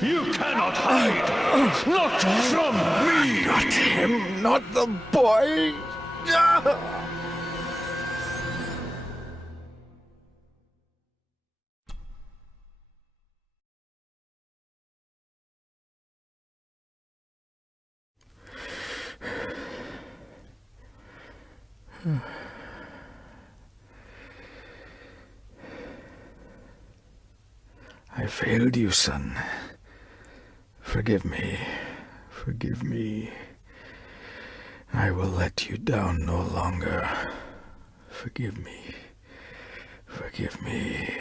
You cannot hide! Not from me! Not him, not the boy! I failed you, son. Forgive me. Forgive me. I will let you down no longer. Forgive me. Forgive me.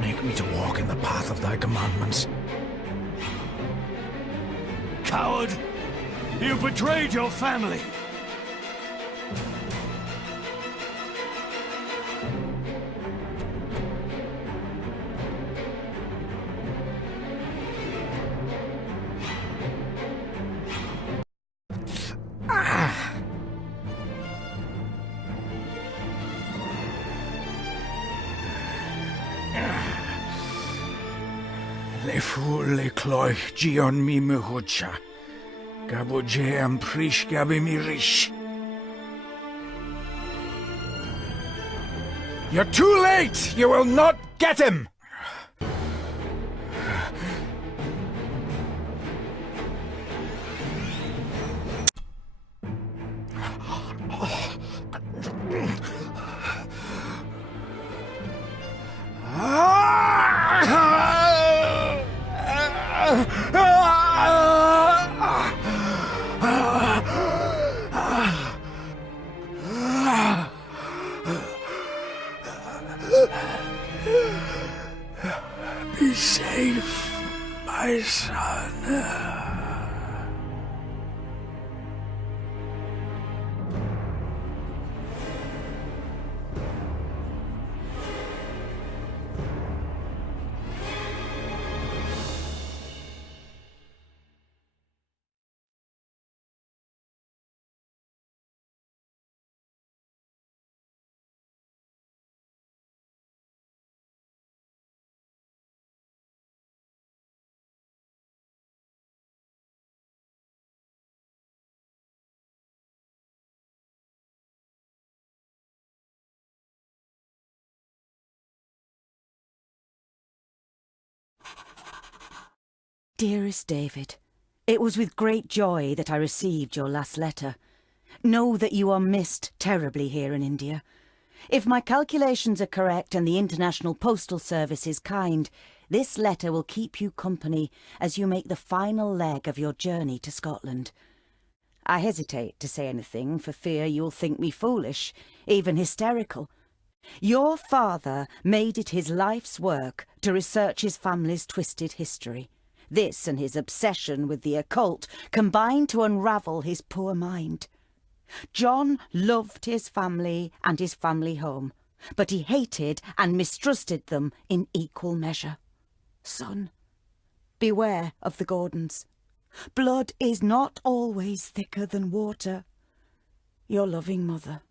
Make me to walk in the path of thy commandments. Coward! You betrayed your family! Le fu le cloich gion mi mehucha. Gaboje am prish gabe mi rish. You're too late! You will not get him! Be safe, my son. Dearest David, it was with great joy that I received your last letter. Know that you are missed terribly here in India. If my calculations are correct and the International Postal Service is kind, this letter will keep you company as you make the final leg of your journey to Scotland. I hesitate to say anything for fear you'll think me foolish, even hysterical. Your father made it his life's work to research his family's twisted history. This and his obsession with the occult combined to unravel his poor mind. John loved his family and his family home, but he hated and mistrusted them in equal measure. Son, beware of the Gordons. Blood is not always thicker than water. Your loving mother.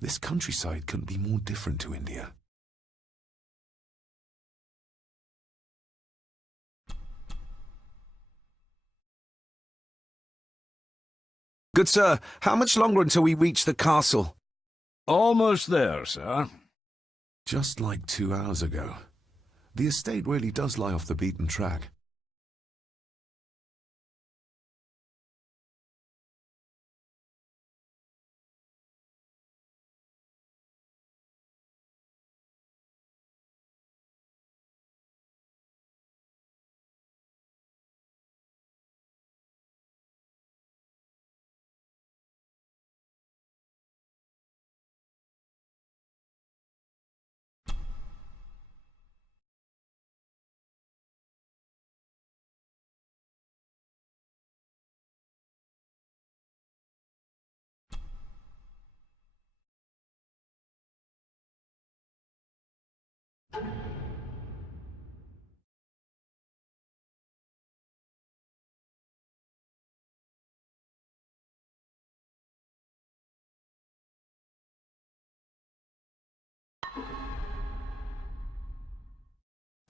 This countryside couldn't be more different to India. Good sir, how much longer until we reach the castle? Almost there, sir. Just like 2 hours ago. The estate really does lie off the beaten track.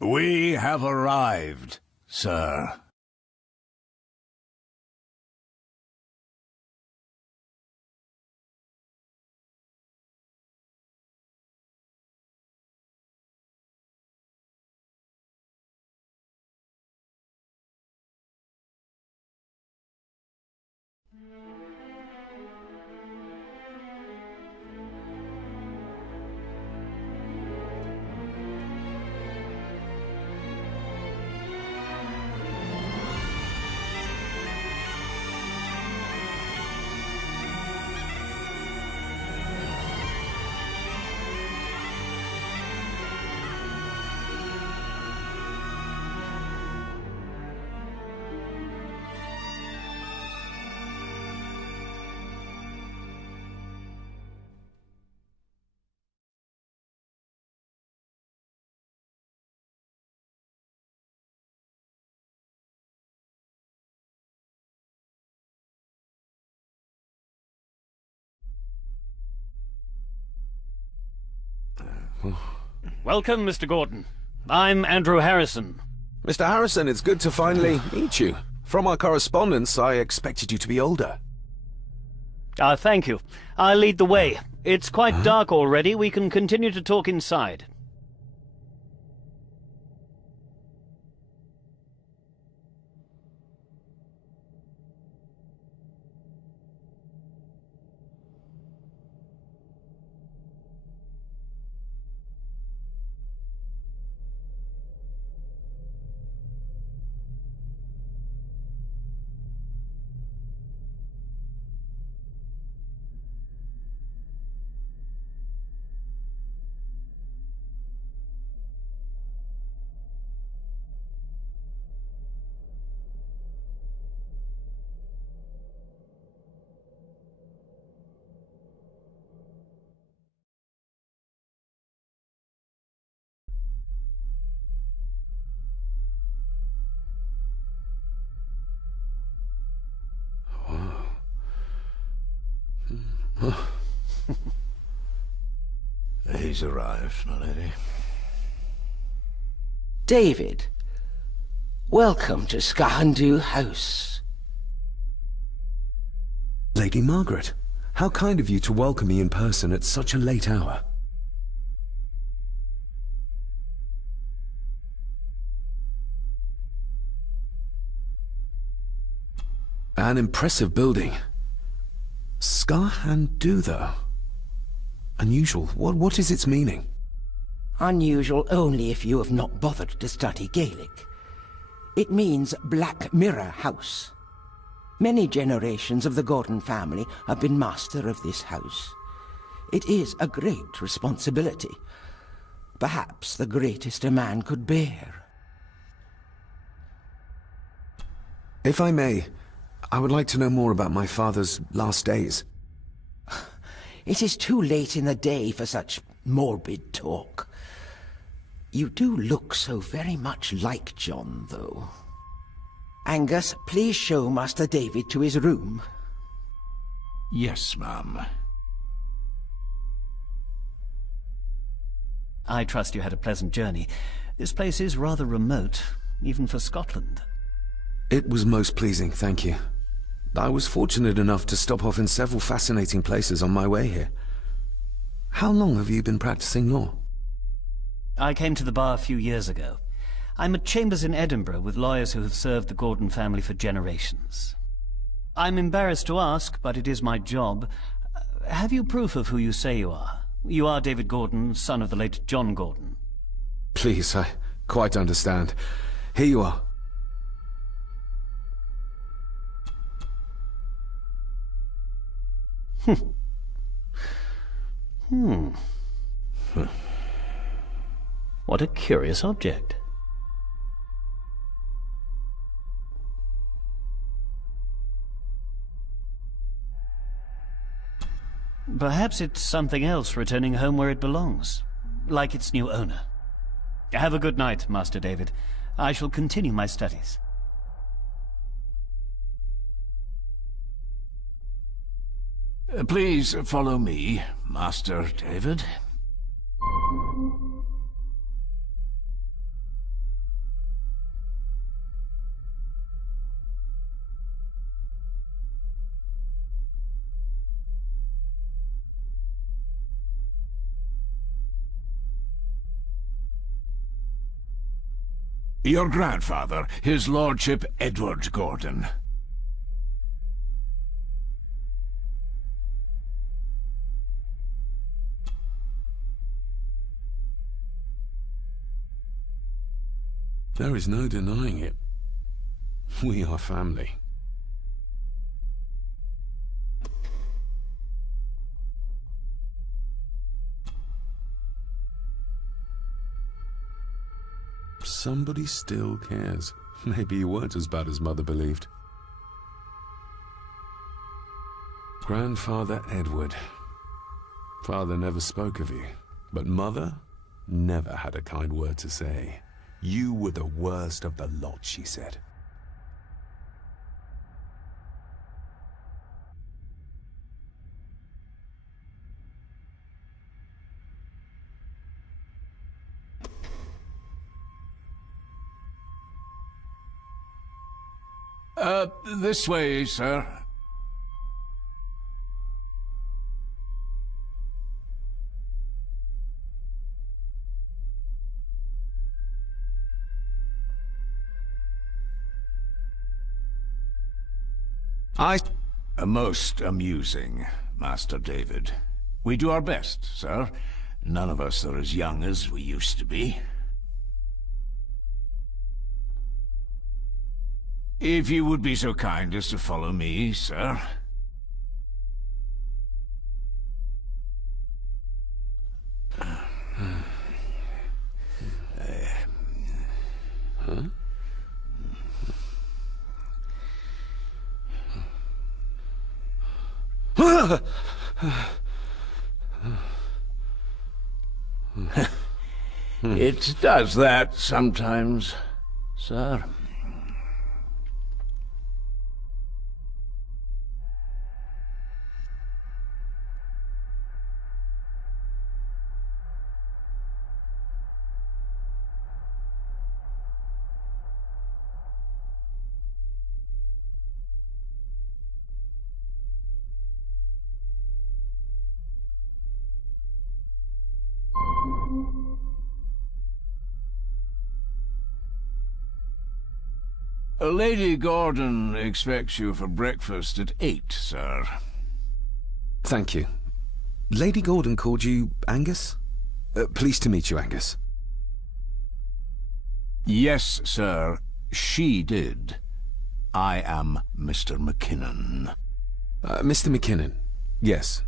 We have arrived, sir. Welcome, Mr. Gordon. I'm Andrew Harrison. Mr. Harrison, it's good to finally meet you. From our correspondence, I expected you to be older. Thank you. I'll lead the way. It's quite dark already. We can continue to talk inside. He's arrived, my lady. David, welcome to Skahandu House. Lady Margaret, how kind of you to welcome me in person at such a late hour. An impressive building. Skahandu, though. Unusual. What is its meaning? Unusual only if you have not bothered to study Gaelic. It means Black Mirror House. Many generations of the Gordon family have been master of this house. It is a great responsibility. Perhaps the greatest a man could bear. If I may, I would like to know more about my father's last days. It is too late in the day for such morbid talk. You do look so very much like John, though. Angus, please show Master David to his room. Yes, ma'am. I trust you had a pleasant journey. This place is rather remote, even for Scotland. It was most pleasing, thank you. I was fortunate enough to stop off in several fascinating places on my way here. How long have you been practicing law? I came to the bar a few years ago. I'm at chambers in Edinburgh with lawyers who have served the Gordon family for generations. I'm embarrassed to ask, but it is my job. Have you proof of who you say you are? You are David Gordon, son of the late John Gordon. Please, I quite understand. Here you are. What a curious object. Perhaps it's something else returning home where it belongs, like its new owner. Have a good night, Master David. I shall continue my studies. Please follow me, Master David. Your grandfather, His Lordship Edward Gordon. There is no denying it. We are family. Somebody still cares. Maybe you weren't as bad as Mother believed. Grandfather Edward. Father never spoke of you, but Mother never had a kind word to say. You were the worst of the lot, she said. This way, sir. Most amusing, Master David. We do our best, sir. None of us are as young as we used to be. If you would be so kind as to follow me, sir. It does that sometimes, sir. Lady Gordon expects you for breakfast at 8, sir. Thank you. Lady Gordon called you Angus? Pleased to meet you, Angus. Yes, sir. She did. I am Mr. McKinnon. Mr. McKinnon, yes.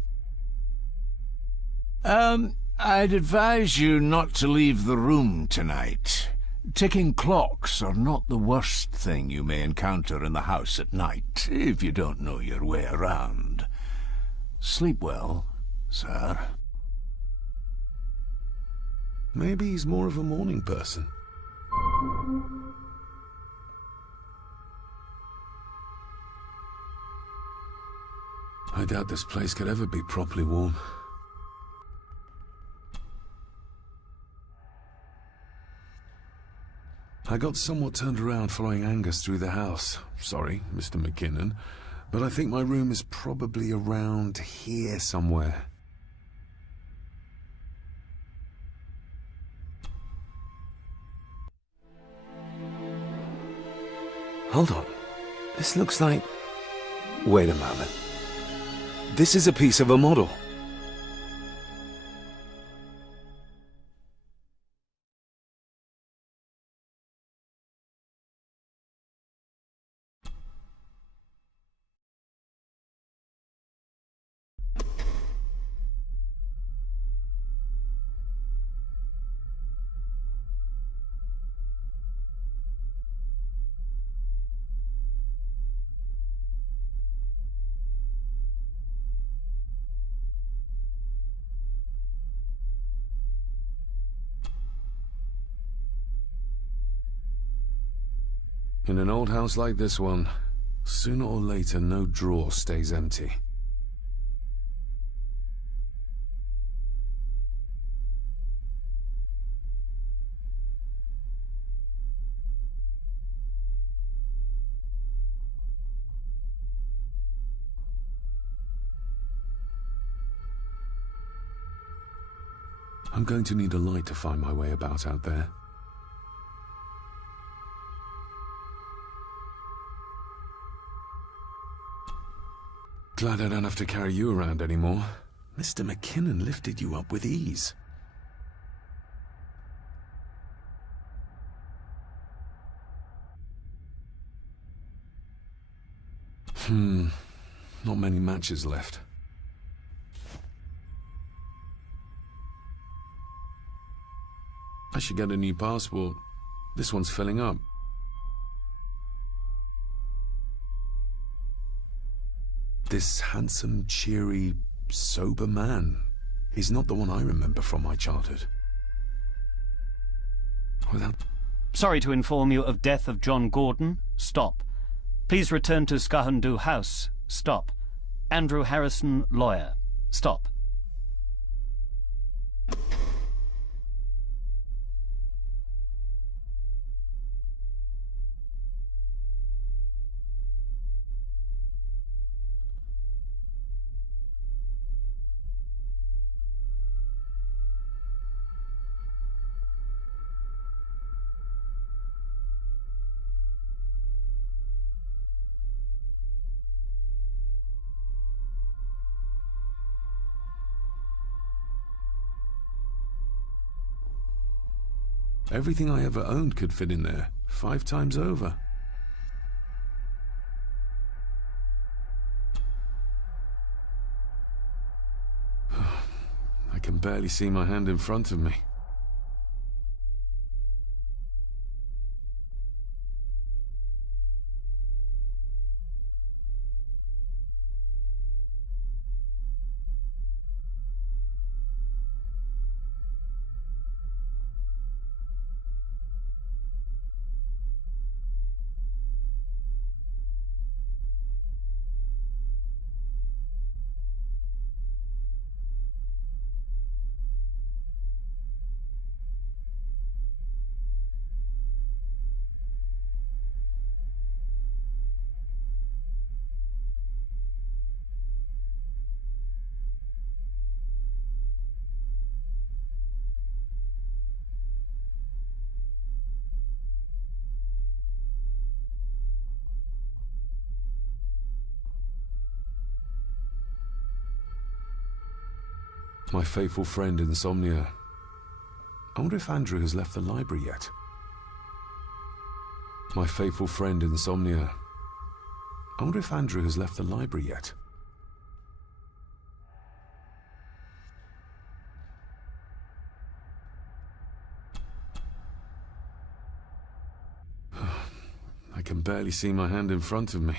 I'd advise you not to leave the room tonight. Ticking clocks are not the worst thing you may encounter in the house at night, if you don't know your way around. Sleep well, sir. Maybe he's more of a morning person. I doubt this place could ever be properly warm. I got somewhat turned around following Angus through the house. Sorry, Mr. McKinnon, but I think my room is probably around here somewhere. Hold on. This looks like... Wait a moment. This is a piece of a model. In an old house like this one, sooner or later no drawer stays empty. I'm going to need a light to find my way about out there. Glad I don't have to carry you around anymore. Mr. McKinnon lifted you up with ease. Not many matches left. I should get a new passport. This one's filling up. This handsome, cheery, sober man is not the one I remember from my childhood. Without... Sorry to inform you of death of John Gordon. Stop. Please return to Skahandu House. Stop. Andrew Harrison, lawyer. Stop. Everything I ever owned could fit in there, 5 times over. I can barely see my hand in front of me. My faithful friend Insomnia. I wonder if Andrew has left the library yet. My faithful friend Insomnia. I wonder if Andrew has left the library yet. I can barely see my hand in front of me.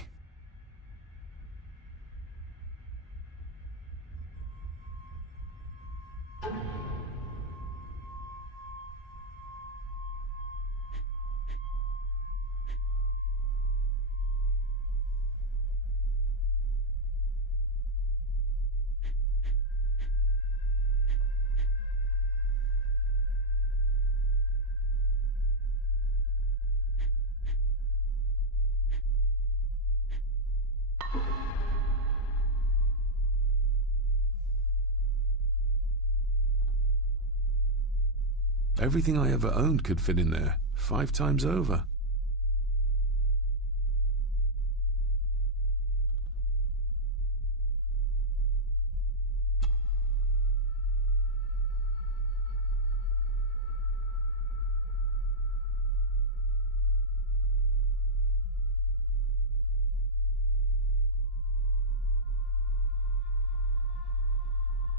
Everything I ever owned could fit in there, 5 times over.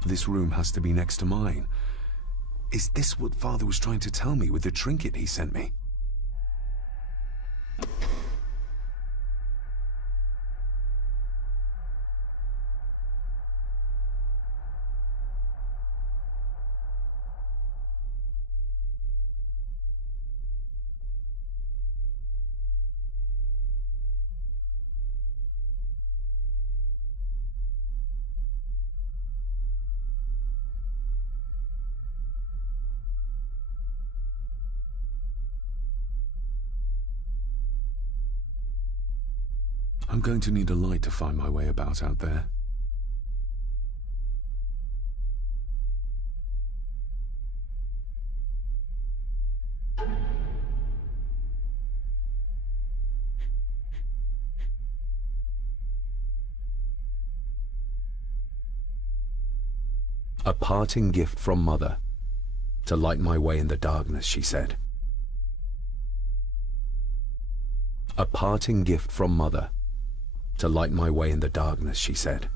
This room has to be next to mine. Is this what Father was trying to tell me with the trinket he sent me? I'm going to need a light to find my way about out there. A parting gift from Mother. To light my way in the darkness, she said. A parting gift from Mother. To light my way in the darkness, she said.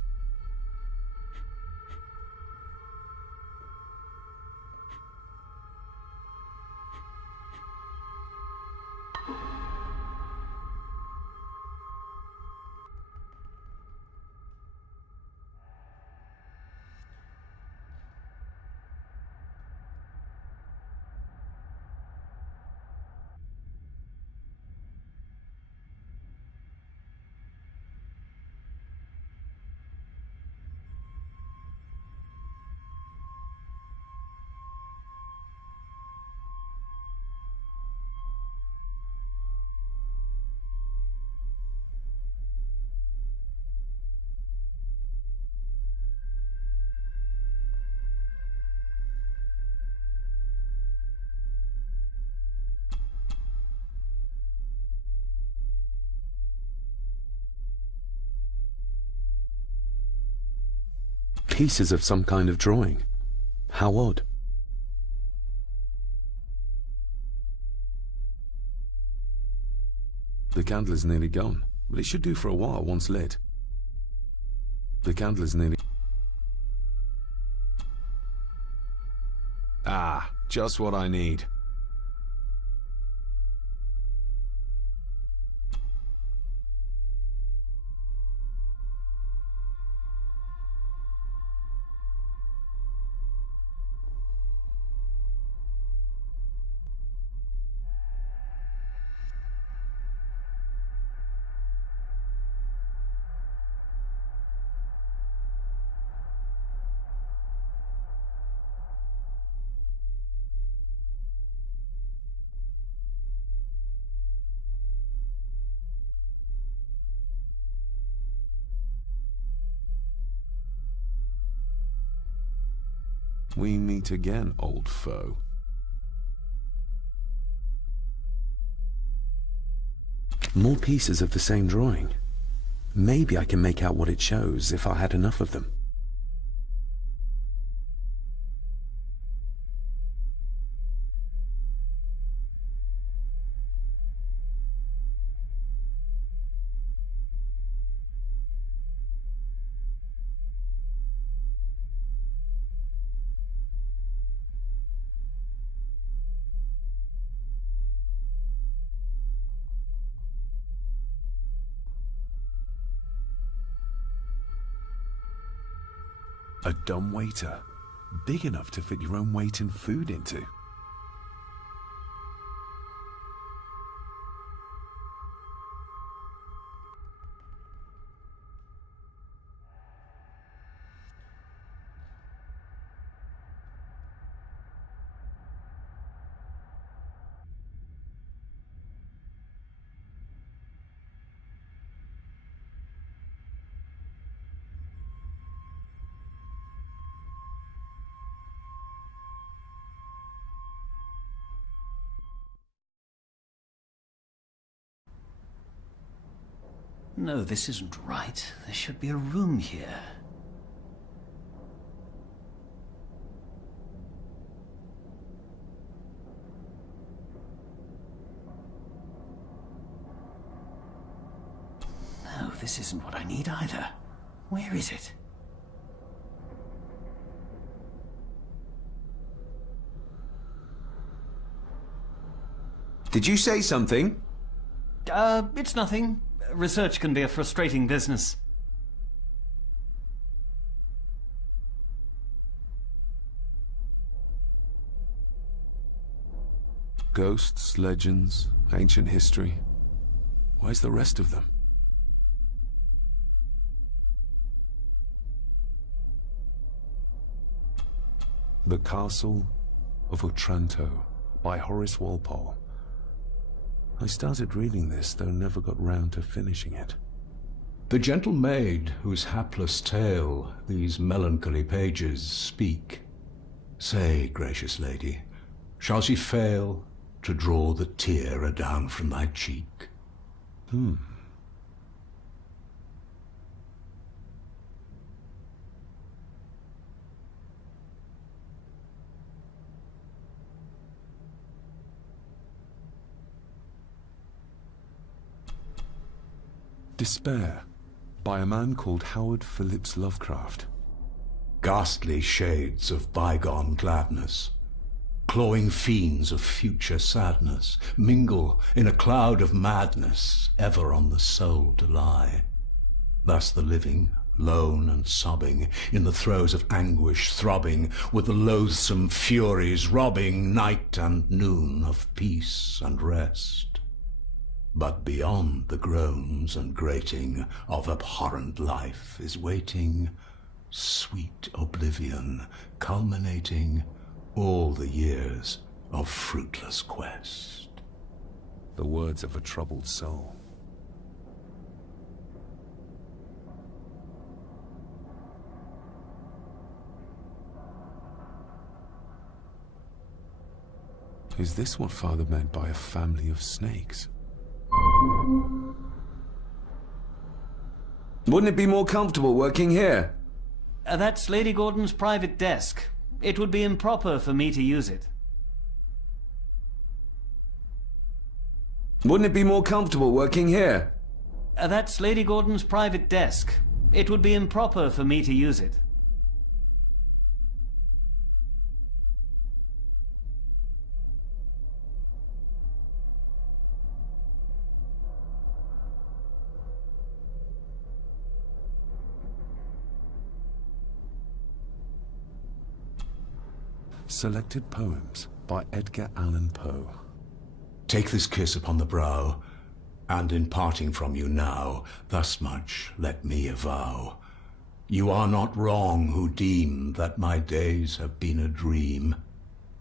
Pieces of some kind of drawing. How odd. The candle is nearly gone, but it should do for a while once lit. The candle is nearly... Ah, just what I need. We meet again, old foe. More pieces of the same drawing. Maybe I can make out what it shows if I had enough of them. A dumb waiter, big enough to fit your own weight in food into. No, this isn't right. There should be a room here. No, this isn't what I need either. Where is it? Did you say something? It's nothing. Research can be a frustrating business. Ghosts, legends, ancient history. Where's the rest of them? The Castle of Otranto by Horace Walpole. I started reading this, though never got round to finishing it. The gentle maid whose hapless tale these melancholy pages speak. Say, gracious lady, shall she fail to draw the tear adown from thy cheek? Despair, by a man called Howard Phillips Lovecraft. Ghastly shades of bygone gladness, clawing fiends of future sadness, mingle in a cloud of madness, ever on the soul to lie. Thus the living, lone and sobbing, in the throes of anguish throbbing, with the loathsome furies robbing night and noon of peace and rest. But beyond the groans and grating of abhorrent life is waiting sweet oblivion, culminating all the years of fruitless quest. The words of a troubled soul. Is this what Father meant by a family of snakes? Wouldn't it be more comfortable working here? That's Lady Gordon's private desk. It would be improper for me to use it. Wouldn't it be more comfortable working here? That's Lady Gordon's private desk. It would be improper for me to use it. Selected Poems by Edgar Allan Poe. Take this kiss upon the brow, and in parting from you now, thus much let me avow. You are not wrong who deem that my days have been a dream.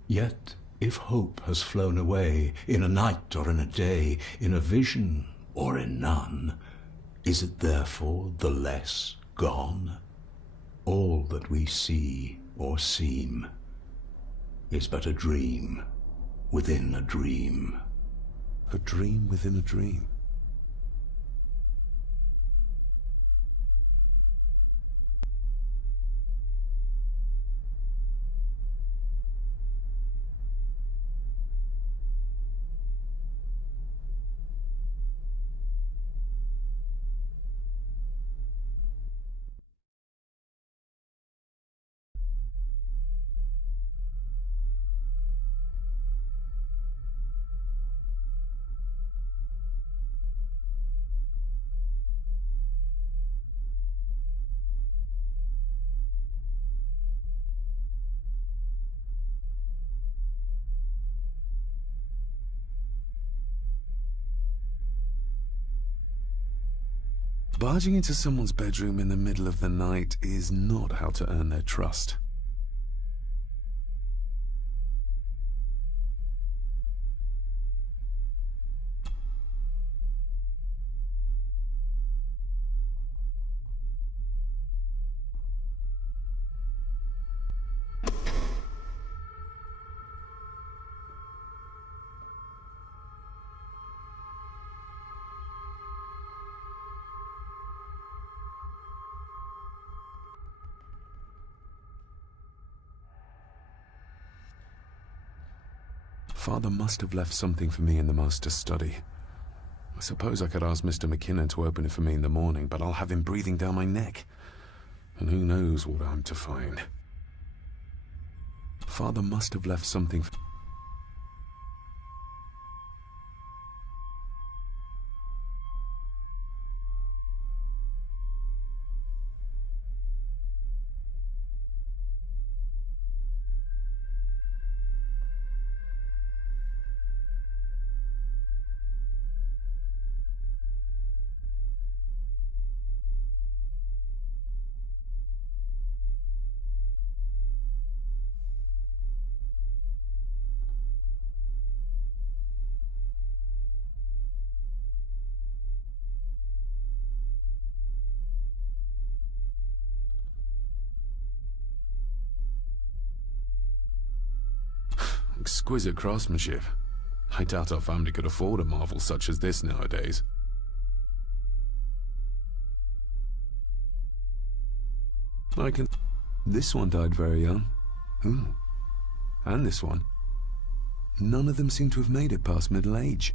Yet, if hope has flown away, in a night or in a day, in a vision or in none, is it therefore the less gone? All that we see or seem is but a dream within a dream. A dream within a dream. Barging into someone's bedroom in the middle of the night is not how to earn their trust. Father must have left something for me in the master's study. I suppose I could ask Mr. McKinnon to open it for me in the morning, but I'll have him breathing down my neck. And who knows what I'm to find. Father must have left something for... Exquisite craftsmanship. I doubt our family could afford a marvel such as this nowadays. I can... This one died very young. And this one. None of them seem to have made it past middle age.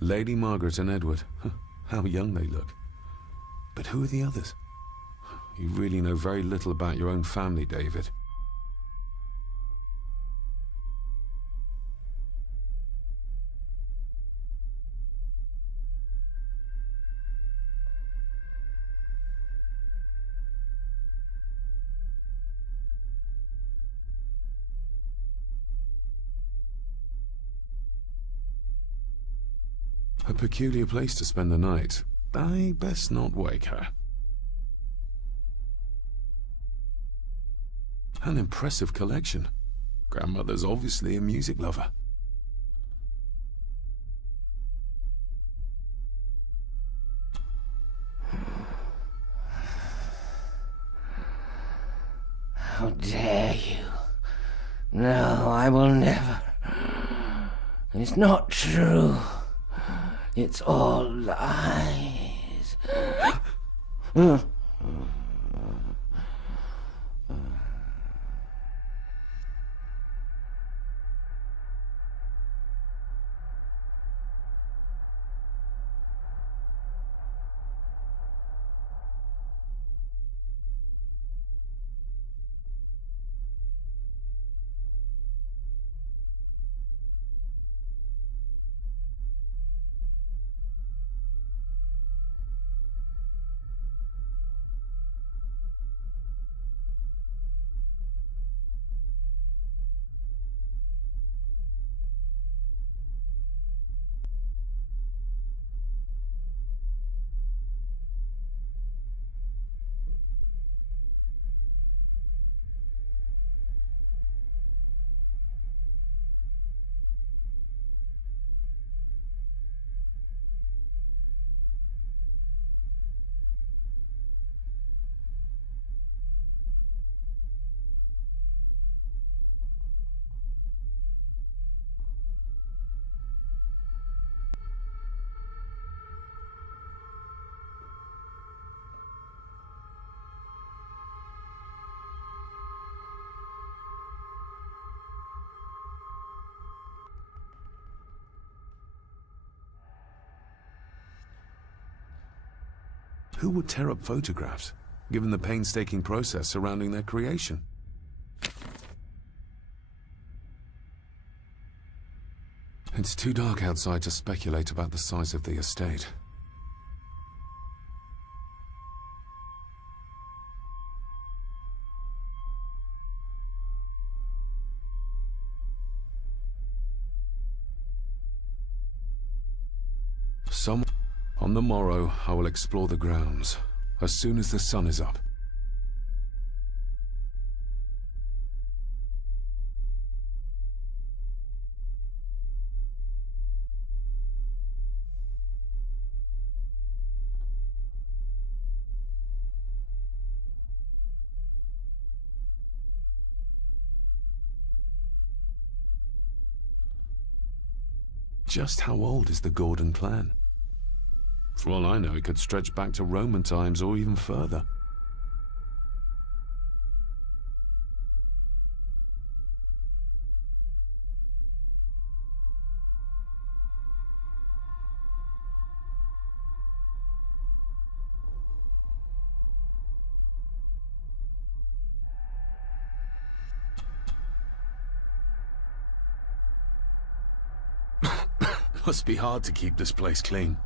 Lady Margaret and Edward. How young they look. But who are the others? You really know very little about your own family, David. A peculiar place to spend the night. I best not wake her. An impressive collection. Grandmother's obviously a music lover. How dare you? No, I will never. It's not true. It's all lies. Who would tear up photographs, given the painstaking process surrounding their creation? It's too dark outside to speculate about the size of the estate. On the morrow, I will explore the grounds, as soon as the sun is up. Just how old is the Gordon clan? For all I know, it could stretch back to Roman times or even further. Must be hard to keep this place clean.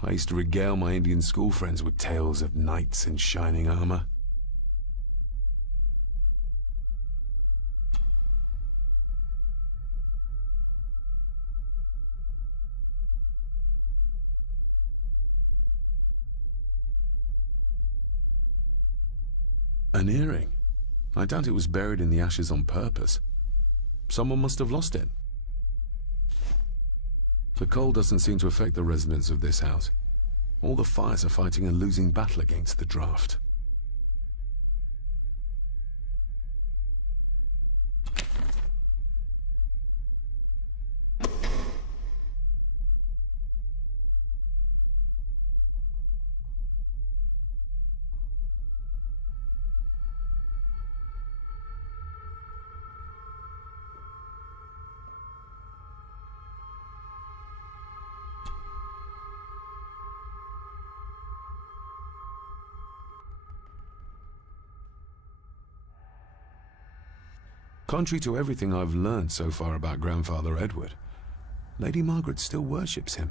I used to regale my Indian school friends with tales of knights in shining armor. An earring? I doubt it was buried in the ashes on purpose. Someone must have lost it. The cold doesn't seem to affect the residents of this house. All the fires are fighting a losing battle against the draft. Contrary to everything I've learned so far about Grandfather Edward, Lady Margaret still worships him.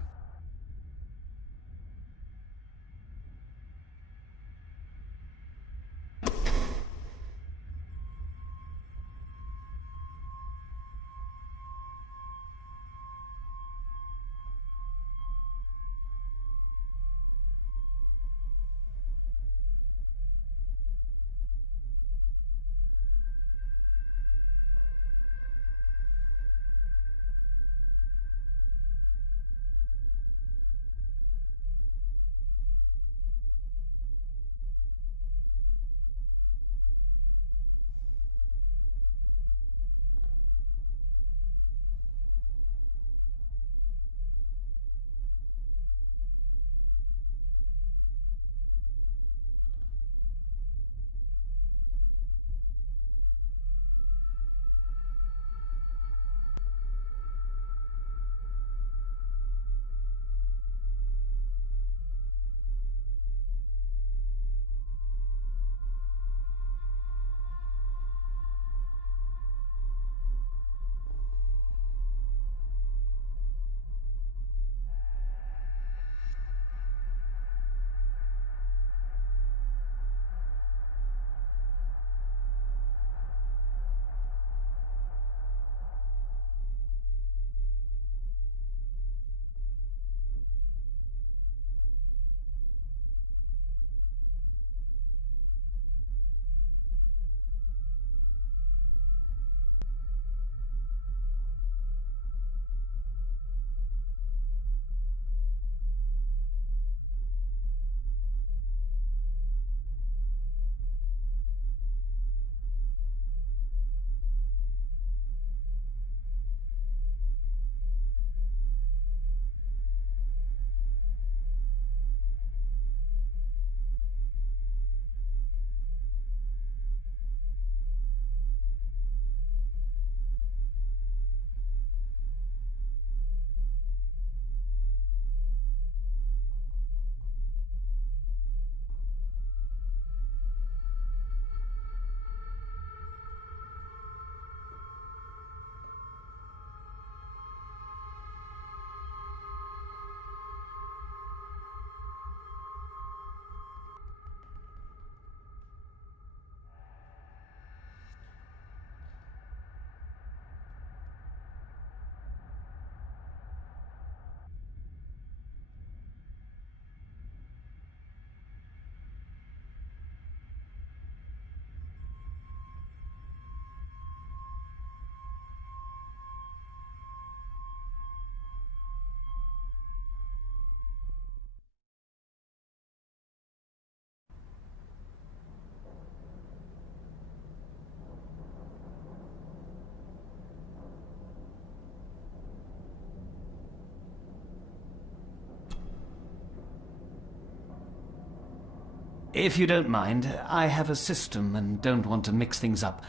If you don't mind, I have a system and don't want to mix things up.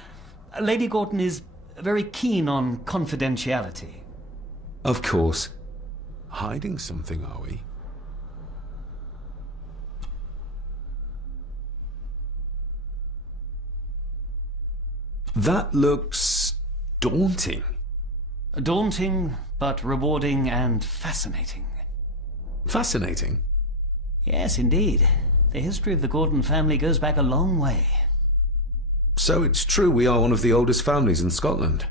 Lady Gordon is very keen on confidentiality. Of course. Hiding something, are we? That looks daunting. Daunting, but rewarding and fascinating. Fascinating? Yes, indeed. The history of the Gordon family goes back a long way. So it's true we are one of the oldest families in Scotland.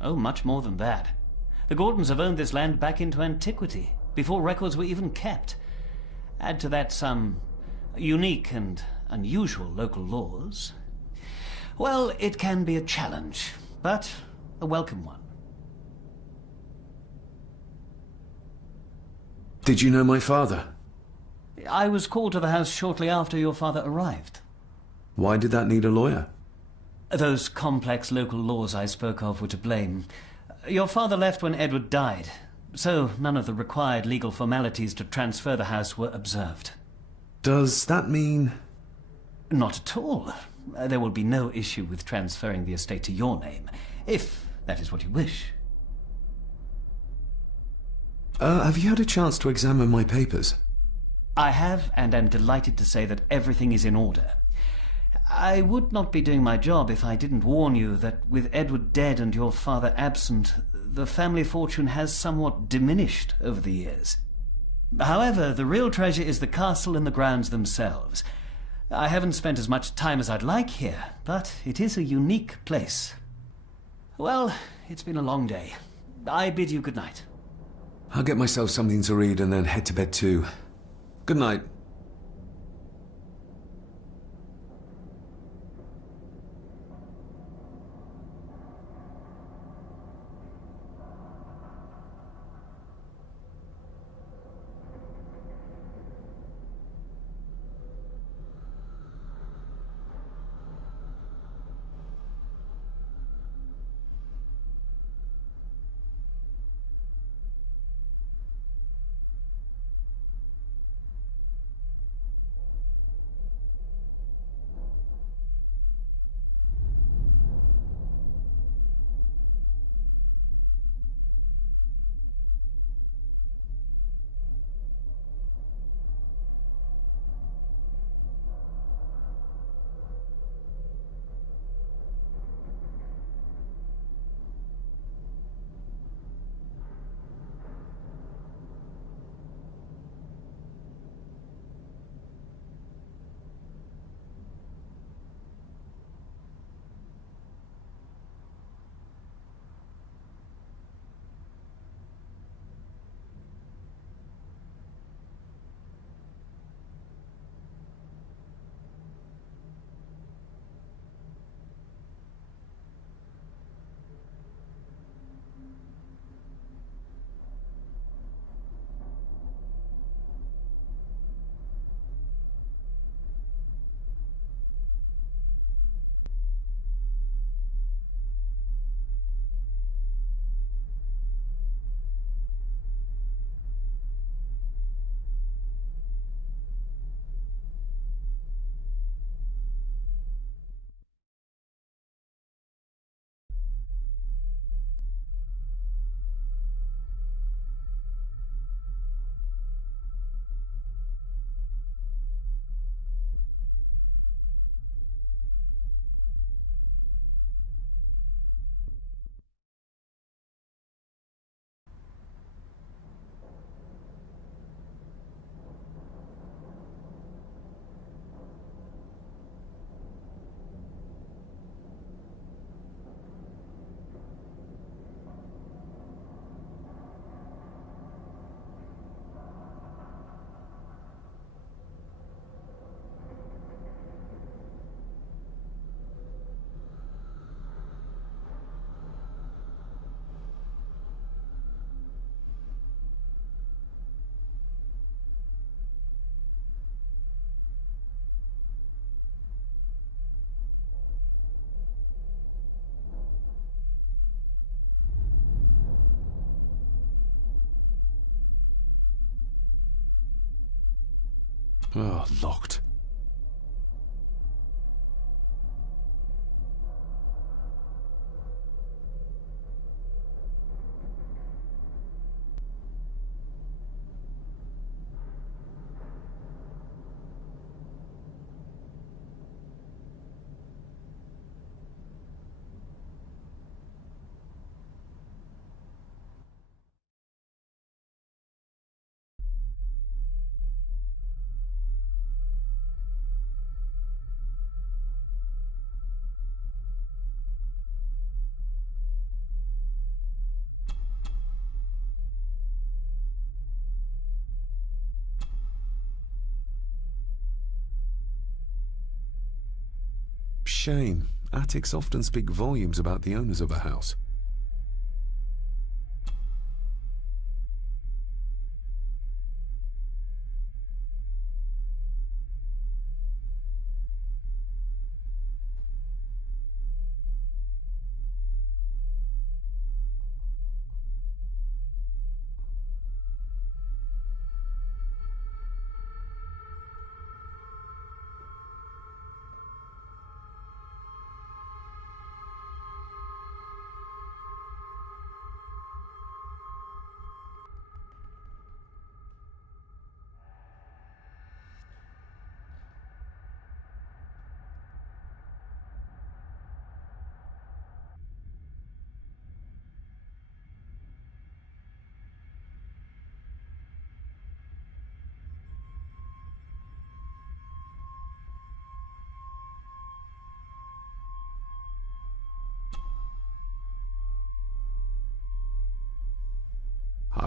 Oh, much more than that. The Gordons have owned this land back into antiquity, before records were even kept. Add to that some unique and unusual local laws. Well, it can be a challenge, but a welcome one. Did you know my father? I was called to the house shortly after your father arrived. Why did that need a lawyer? Those complex local laws I spoke of were to blame. Your father left when Edward died, so none of the required legal formalities to transfer the house were observed. Does that mean... Not at all. There will be no issue with transferring the estate to your name, if that is what you wish. Have you had a chance to examine my papers? I have, and am delighted to say that everything is in order. I would not be doing my job if I didn't warn you that with Edward dead and your father absent, the family fortune has somewhat diminished over the years. However, the real treasure is the castle and the grounds themselves. I haven't spent as much time as I'd like here, but it is a unique place. Well, it's been a long day. I bid you good night. I'll get myself something to read and then head to bed too. Good night. Oh, locked. shame. Attics often speak volumes about the owners of a house.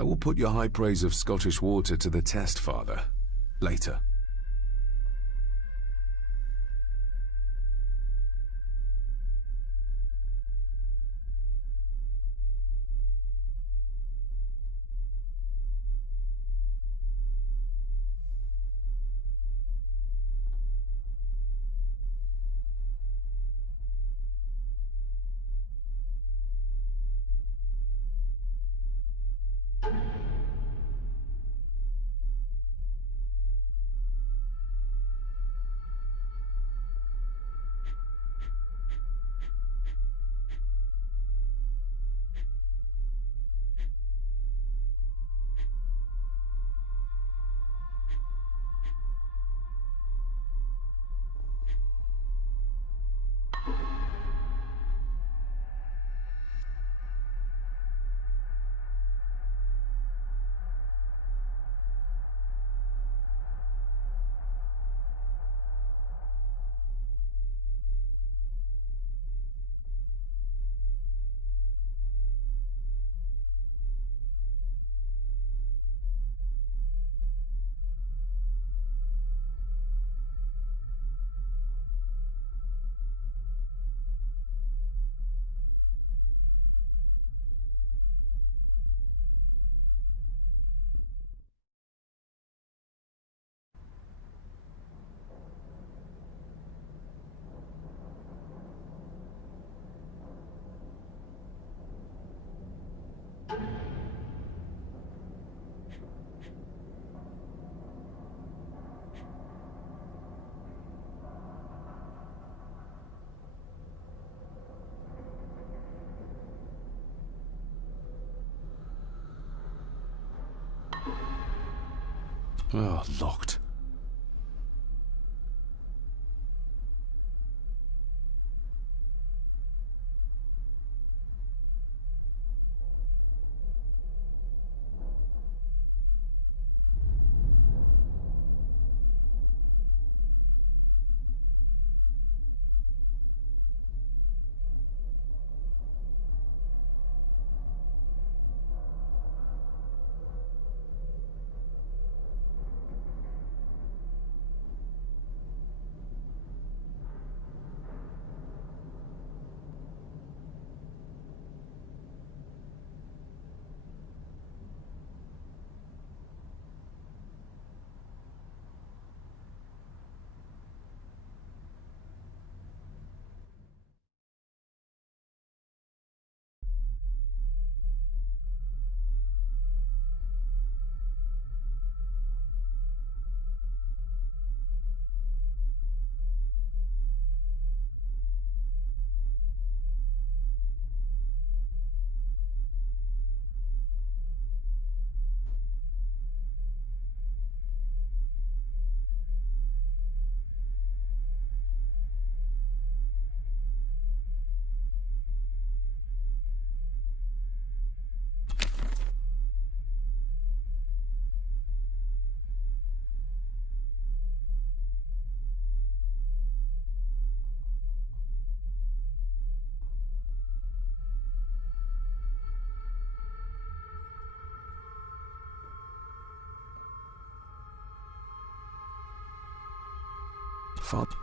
I will put your high praise of Scottish water to the test, Father. Later. Oh, locked. Father.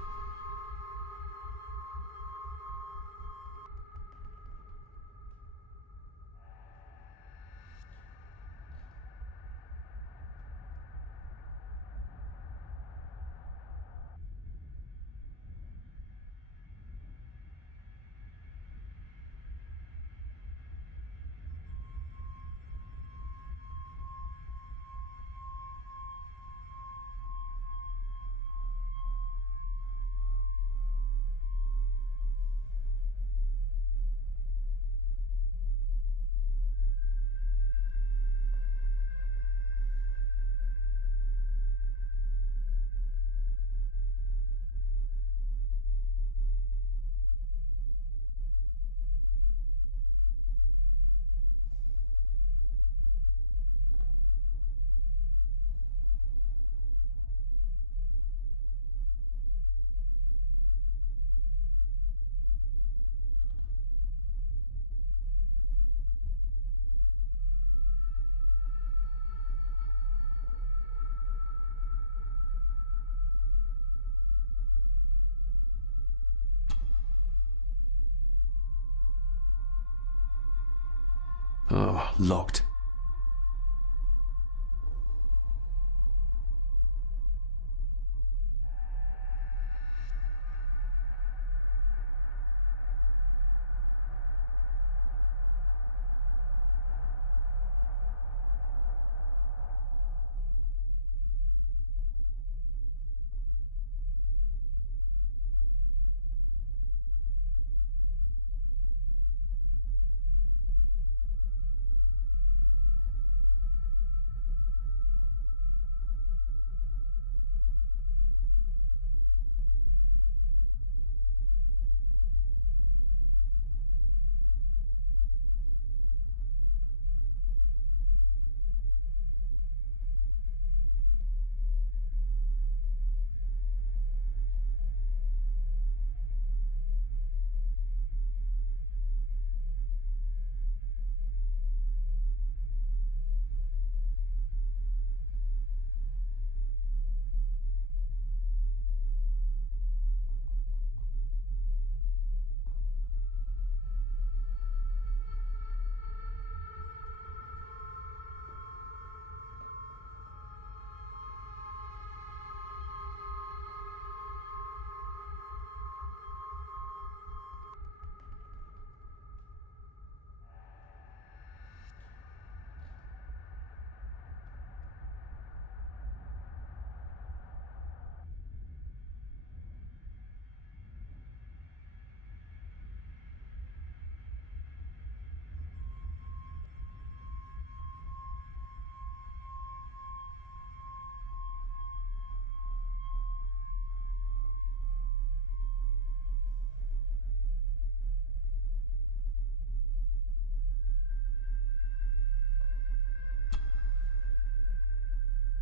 Oh, locked.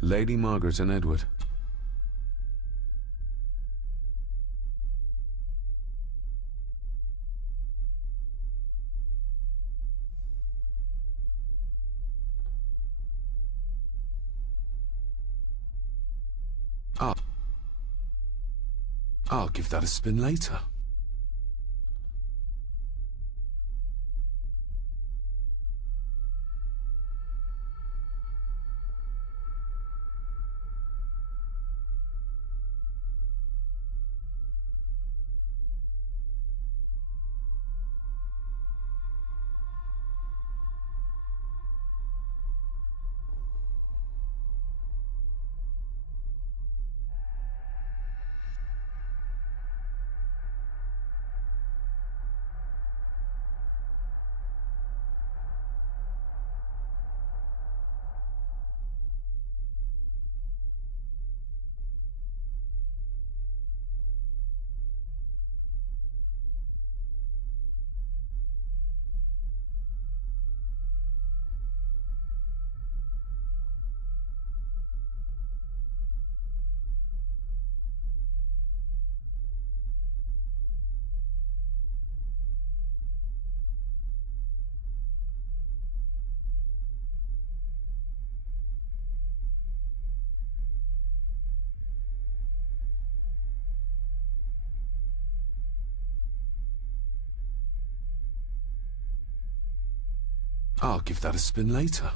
Lady Margaret and Edward. I'll give that a spin later. I'll give that a spin later.